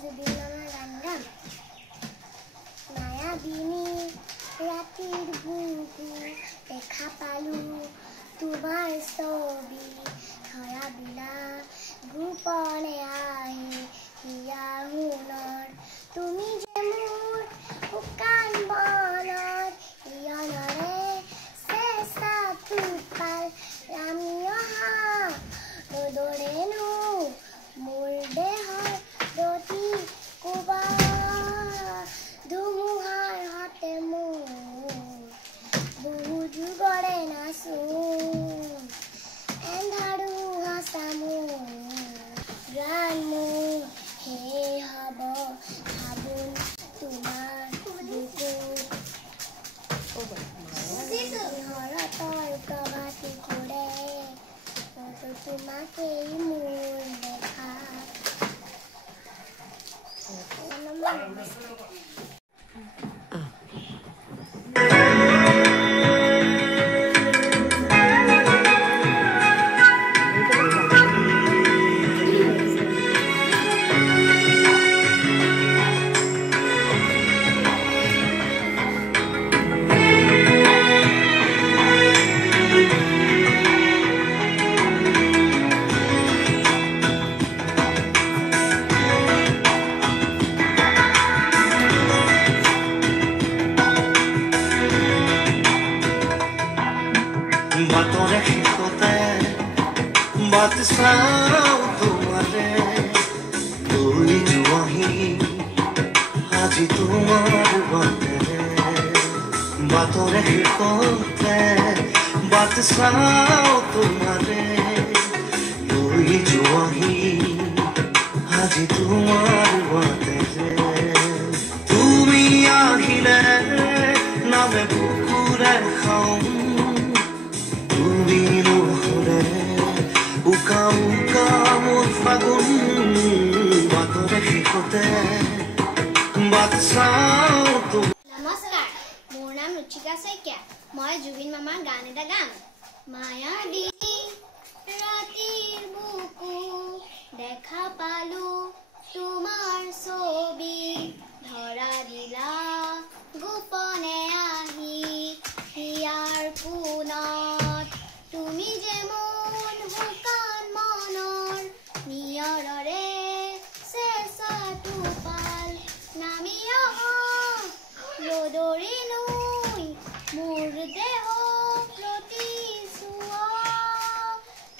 जुबिन मामार गान गाम मायाबिनी रातिर बुकु দেখা পালু তোমাৰ ছবি ধৰা বিলা গোপনে আহি হিয়াৰ মনৰ তুমি যে মোৰ শুকান বনৰ ইয়নৰে চেষ্টা তুপাল আমি অহা ৰ'দৰেনো মোৰ দেহৰ ৰতি কোবা ধুমুহাৰ হাতে মোৰ বহু যুগৰে নাচোন এন্ধাৰু হাসা মোৰ গান মোৰ হে হব ভাবোন তোমাৰ বুকুত হৰতৰ প্ৰভাতী ঘূৰে তোমাকেই মোৰ দেখা बात साओ तुम्हारे कोई जुआही हाजी तुम्हार बातें बातों रही कोते बात साओ तुम्हारे कोई जुआही हाजी तुम्हार बातें तुम्ही आहिले नामे बुकुरे खाऊं নমস্কাৰ মোৰ নাম ৰুচিকা শইকীয়া মই জুবিন মামাৰ গান এটা গাম মায়াবিনী ৰাতিৰ বুকু দেখা পালো তোমাৰ ছবি ধৰা দিলা গোপনে আহি হিয়াৰ কোণত তুমি যে মোৰ শুকান মনৰ নিয়ৰৰে চেঁচা টোপাল নামি অহা ৰ'দৰে নৈ মোৰ দেহ প্ৰতি চুৱা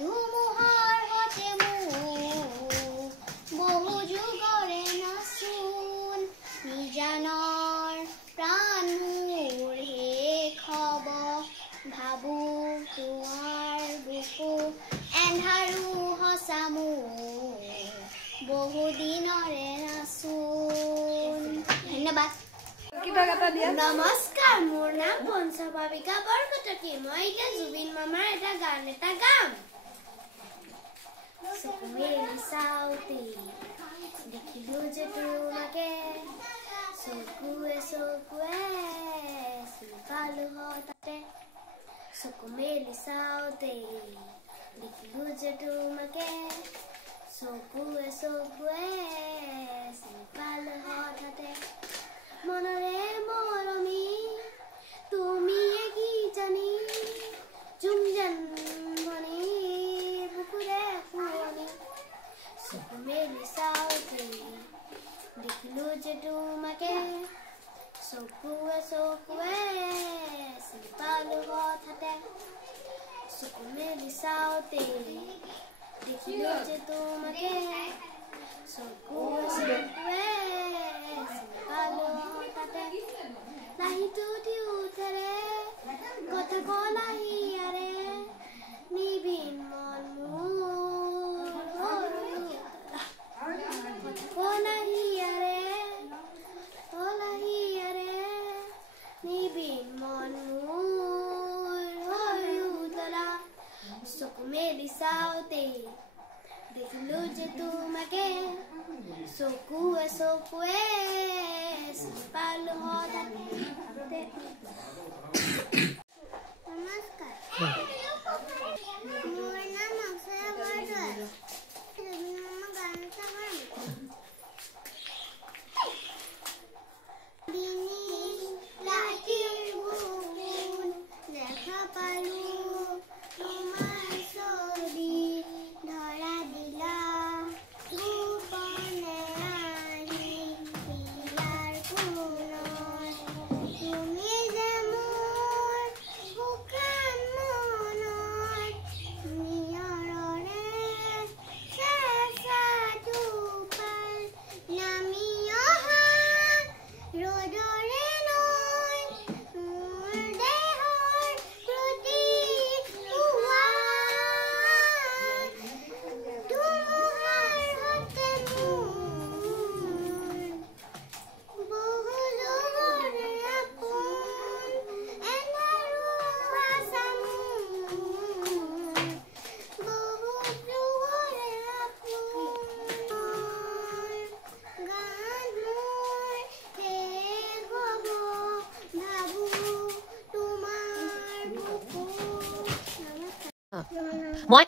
ধুমুহাৰ হাতে মোৰ বহু যুগৰে নাচোন নিজানৰ প্ৰাণ মোৰ শেষ হ'ব ভাবো তোমাৰ বুকু এন্ধাৰু সঁচা মোৰ বহু দিনৰে নাচোন ধন্যবাদ নমস্কাৰ মোৰ নাম পঞ্চভাৱিকা বৰকটকী মই এতিয়া জুবিন মামাৰ এটা গান এটা গাম চকু মেলি চাওঁতে দেখিলো যে তোমাকে চকুৱে চকুৱে চিনি পালো হঠাতে চকু মেলি চাওঁতে দেখিলো যে তোমাকে চকুৱে চকুৱে চিনি পালো হঠাতে মনৰে মৰমী তুমিয়ে কি জানি জুম যেন মনি বুকুৰে শুৱনি চকু মেলি চাওঁতে দেখিলো যে তোমাকে চকুৱে চকুৱে চিনি পালো হঠাতে চকু মেলি চাওঁতে দেখিলো যে তোমাকে চকুৱে চকুৱে চিনি পালো হঠাতে নাহিটো দিওঁতেৰে কথা কলাহিয়াৰে নিবিন মন মোৰ কথা কলাহিয়াৰে নিবিন মন মোৰ উতলা চকু মেলি চাওঁতে দেখিলো যে তোমাকে চকুৱে চকুৱে চিনি পালো হঠাতে নমস্কাৰ মোৰ নাম অক্ষৰা বৰদলৈ জুবিন মামাৰ গান এটা গাম মই